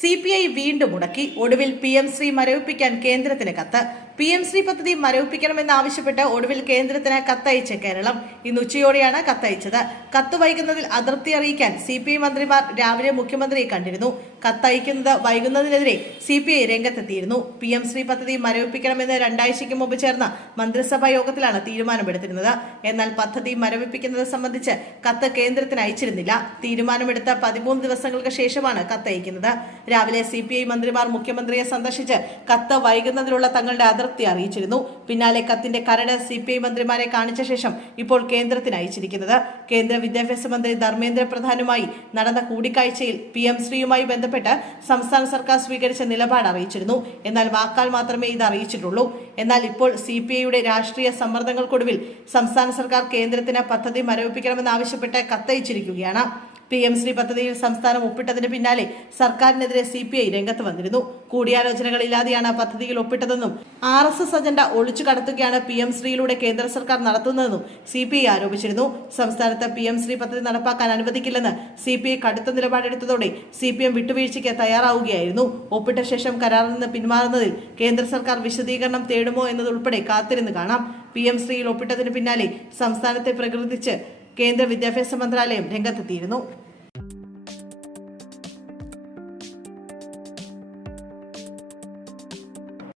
CPI വീണ്ടും മുടക്കി. ഒടുവിൽ PM ശ്രീ മരവിപ്പിക്കാൻ കേന്ദ്രത്തിന് കത്ത്. PM ശ്രീ പദ്ധതി മരവിപ്പിക്കണമെന്നാവശ്യപ്പെട്ട് ഒടുവിൽ കേന്ദ്രത്തിന് കത്തയച്ച് കേരളം. ഇന്ന് ഉച്ചയോടെയാണ് കത്തയച്ചത്. കത്ത് വൈകുന്നതിൽ അതൃപ്തി അറിയിക്കാൻ CPI മന്ത്രിമാർ രാവിലെ മുഖ്യമന്ത്രിയെ കണ്ടിരുന്നു. കത്തയക്കുന്നത് വൈകുന്നതിനെതിരെ CPI രംഗത്തെത്തിയിരുന്നു. PM ശ്രീ പദ്ധതി മരവിപ്പിക്കണമെന്ന് 2 ആഴ്ചയ്ക്ക് മുമ്പ് ചേർന്ന മന്ത്രിസഭാ യോഗത്തിലാണ് തീരുമാനമെടുത്തിരുന്നത്. എന്നാൽ പദ്ധതി മരവിപ്പിക്കുന്നത് സംബന്ധിച്ച് കത്ത് കേന്ദ്രത്തിന് അയച്ചിരുന്നില്ല. തീരുമാനമെടുത്ത 13 ദിവസങ്ങൾക്ക് ശേഷമാണ് കത്തയക്കുന്നത്. രാവിലെ CPI മന്ത്രിമാർ മുഖ്യമന്ത്രിയെ സന്ദർശിച്ച് കത്ത് വൈകുന്നതിലുള്ള തങ്ങളുടെ അതൃപ്തി അറിയിച്ചിരുന്നു. പിന്നാലെ കത്തിന്റെ കരട് CPI മന്ത്രിമാരെ കാണിച്ച ശേഷം ഇപ്പോൾ കേന്ദ്രത്തിന് അയച്ചിരിക്കുന്നത്. കേന്ദ്ര വിദ്യാഭ്യാസ മന്ത്രി ധർമ്മേന്ദ്ര പ്രധാനുമായി നടന്ന കൂടിക്കാഴ്ചയിൽ PM ശ്രീയുമായി ബന്ധപ്പെട്ട് സംസ്ഥാന സർക്കാർ സ്വീകരിച്ച നിലപാട് അറിയിച്ചിരുന്നു. എന്നാൽ വാക്കാൽ മാത്രമേ ഇത് അറിയിച്ചിട്ടുള്ളൂ. എന്നാൽ ഇപ്പോൾ CPIയുടെ രാഷ്ട്രീയ സമ്മർദ്ദങ്ങൾക്കൊടുവിൽ സംസ്ഥാന സർക്കാർ കേന്ദ്രത്തിന് പദ്ധതി മരവിപ്പിക്കണമെന്നാവശ്യപ്പെട്ട് കത്തയച്ചിരിക്കുകയാണ്. PM ശ്രീ പദ്ധതിയിൽ സംസ്ഥാനം ഒപ്പിട്ടതിന് പിന്നാലെ സർക്കാരിനെതിരെ CPI രംഗത്ത് വന്നിരുന്നു. കൂടിയാലോചനകളില്ലാതെയാണ് പദ്ധതിയിൽ ഒപ്പിട്ടതെന്നും RSS അജണ്ട ഒളിച്ചു കടത്തുകയാണ് PM ശ്രീയിലൂടെ കേന്ദ്ര സർക്കാർ നടത്തുന്നതെന്നും CPI ആരോപിച്ചിരുന്നു. സംസ്ഥാനത്ത് PM ശ്രീ പദ്ധതി നടപ്പാക്കാൻ അനുവദിക്കില്ലെന്ന് CPI കടുത്ത നിലപാടെടുത്തതോടെ CPM വിട്ടുവീഴ്ചയ്ക്ക് തയ്യാറാവുകയായിരുന്നു. ഒപ്പിട്ട ശേഷം കരാറിൽ നിന്ന് പിന്മാറുന്നതിൽ കേന്ദ്ര സർക്കാർ വിശദീകരണം തേടുമോ എന്നതുൾപ്പെടെ കാത്തിരുന്ന് കാണാം. PM ശ്രീയിൽ ഒപ്പിട്ടതിന് പിന്നാലെ സംസ്ഥാനത്തെ പ്രകീർത്തിച്ച് കേന്ദ്ര വിദ്യാഭ്യാസ മന്ത്രാലയം രംഗത്തെത്തിയിരുന്നു.